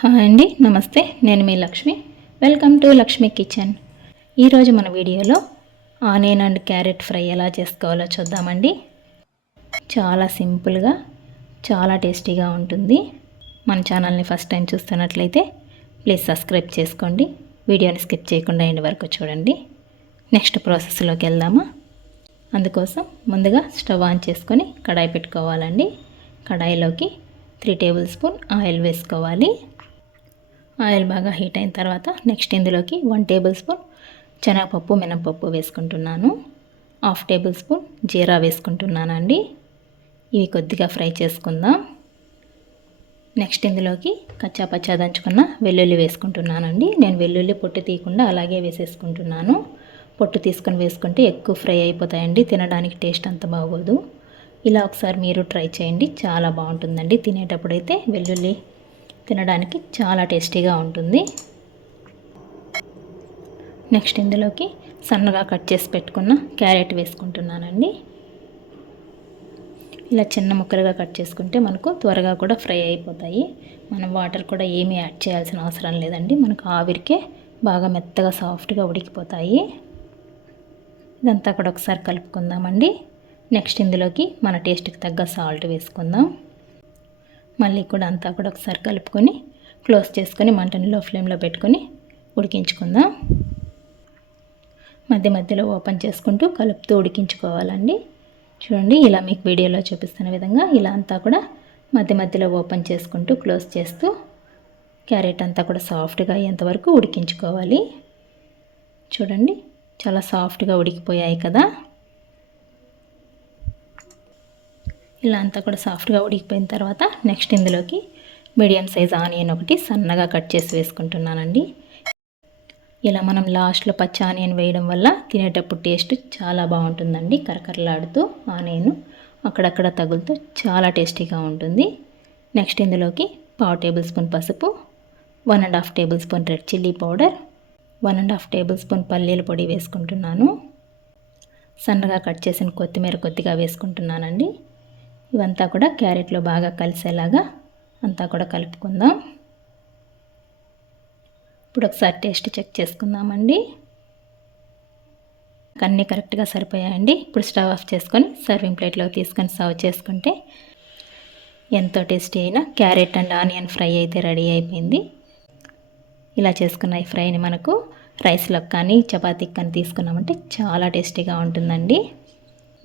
Hi అండి, నమస్తే. నేను మీ Lakshmi. Welcome to Lakshmi kitchen. ఈరోజు మన వీడియోలో ఆనియన్ అండ్ క్యారెట్ ఫ్రై ఎలా చేసుకోవాలో చూద్దామండి. చాలా సింపుల్గా చాలా టేస్టీగా ఉంటుంది. మన ఛానల్ని ఫస్ట్ టైం చూస్తున్నట్లయితే ప్లీజ్ సబ్స్క్రైబ్ చేసుకోండి. వీడియోని స్కిప్ చేయకుండా ఎండ్ వరకు చూడండి. నెక్స్ట్ ప్రాసెస్లోకి వెళ్దామా. అందుకోసం ముందుగా స్టవ్ ఆన్ చేసుకొని కడాయి పెట్టుకోవాలండి. కడాయిలోకి 3 టేబుల్ స్పూన్ ఆయిల్ వేసుకోవాలి. ఆయిల్ బాగా హీట్ అయిన తర్వాత నెక్స్ట్ ఇందులోకి 1 టేబుల్ స్పూన్ శనగపప్పు మినపప్పు వేసుకుంటున్నాను. 1/2 టేబుల్ స్పూన్ జీరా వేసుకుంటున్నానండి. ఇవి కొద్దిగా ఫ్రై చేసుకుందాం. నెక్స్ట్ ఇందులోకి కచ్చాపచ్చా దంచుకున్న వెల్లుల్లి వేసుకుంటున్నానండి. నేను వెల్లుల్లి పొట్టు తీయకుండా అలాగే వేసేసుకుంటున్నాను. పొట్టు తీసుకొని వేసుకుంటే ఎక్కువ ఫ్రై అయిపోతాయండి, తినడానికి టేస్ట్ అంత బాగోదు. ఇలా ఒకసారి మీరు ట్రై చేయండి, చాలా బాగుంటుందండి. తినేటప్పుడైతే వెల్లుల్లి తినడానికి చాలా టేస్టీగా ఉంటుంది. నెక్స్ట్ ఇందులోకి సన్నగా కట్ చేసి పెట్టుకున్న క్యారెట్ వేసుకుంటున్నానండి. ఇలా చిన్న ముక్కలుగా కట్ చేసుకుంటే మనకు త్వరగా కూడా ఫ్రై అయిపోతాయి. మనం వాటర్ కూడా ఏమీ యాడ్ చేయాల్సిన అవసరం లేదండి. మనకు ఆవిరికే బాగా మెత్తగా సాఫ్ట్గా ఉడికిపోతాయి. ఇదంతా కూడా ఒకసారి కలుపుకుందామండి. నెక్స్ట్ ఇందులోకి మన టేస్ట్కి తగ్గ సాల్ట్ వేసుకుందాం. మళ్ళీ కూడా అంతా కూడా ఒకసారి కలుపుకొని క్లోజ్ చేసుకొని మంటని లో ఫ్లేమ్లో పెట్టుకొని ఉడికించుకుందాం. మధ్య మధ్యలో ఓపెన్ చేసుకుంటూ కలుపుతూ ఉడికించుకోవాలండి. చూడండి, ఇలా మీకు వీడియోలో చూపిస్తున్న విధంగా ఇలా అంతా కూడా మధ్య మధ్యలో ఓపెన్ చేసుకుంటూ క్లోజ్ చేస్తూ క్యారెట్ అంతా కూడా సాఫ్ట్గా అయ్యేంతవరకు ఉడికించుకోవాలి. చూడండి, చాలా సాఫ్ట్గా ఉడికిపోయాయి కదా. ఇలా అంతా కూడా సాఫ్ట్గా ఉడికిపోయిన తర్వాత నెక్స్ట్ ఇందులోకి మీడియం సైజ్ ఆనియన్ ఒకటి సన్నగా కట్ చేసి వేసుకుంటున్నానండి. ఇలా మనం లాస్ట్లో పచ్చి ఆనియన్ వేయడం వల్ల తినేటప్పుడు టేస్ట్ చాలా బాగుంటుందండి. కరకరలాడుతూ ఆనియన్ అక్కడక్కడ తగులుతూ చాలా టేస్టీగా ఉంటుంది. నెక్స్ట్ ఇందులోకి 1/2 టేబుల్ స్పూన్ పసుపు, 1.5 table spoon red chilli powder, 1.5 table spoon పల్లీల పొడి వేసుకుంటున్నాను. సన్నగా కట్ చేసిన కొత్తిమీర కొద్దిగా వేసుకుంటున్నానండి. ఇవంతా కూడా క్యారెట్లో బాగా కలిసేలాగా అంతా కూడా కలుపుకుందాం. ఇప్పుడు ఒకసారి టేస్ట్ చెక్ చేసుకుందామండి. అన్నీ కరెక్ట్గా సరిపోయాయండి. ఇప్పుడు స్టవ్ ఆఫ్ చేసుకొని సర్వింగ్ ప్లేట్లో తీసుకొని సర్వ్ చేసుకుంటే ఎంతో టేస్టీ అయిన క్యారెట్ అండ్ ఆనియన్ ఫ్రై అయితే రెడీ అయిపోయింది. ఇలా చేసుకున్న ఈ ఫ్రైని మనకు రైస్లోకి కానీ చపాతీకి కానీ తీసుకున్నామంటే చాలా టేస్టీగా ఉంటుందండి.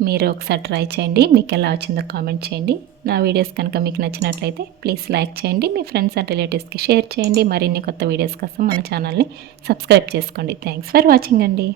మీరు ఒకసారి ట్రై చేయండి. మీకు ఎలా వచ్చిందో కామెంట్ చేయండి. నా వీడియోస్ కనుక మీకు నచ్చినట్లయితే ప్లీజ్ లైక్ చేయండి. మీ ఫ్రెండ్స్ అండ్ రిలేటివ్స్కి షేర్ చేయండి. మరిన్ని కొత్త వీడియోస్ కోసం మన ఛానల్ని సబ్స్క్రైబ్ చేసుకోండి. థ్యాంక్స్ ఫర్ వాచింగ్ అండి.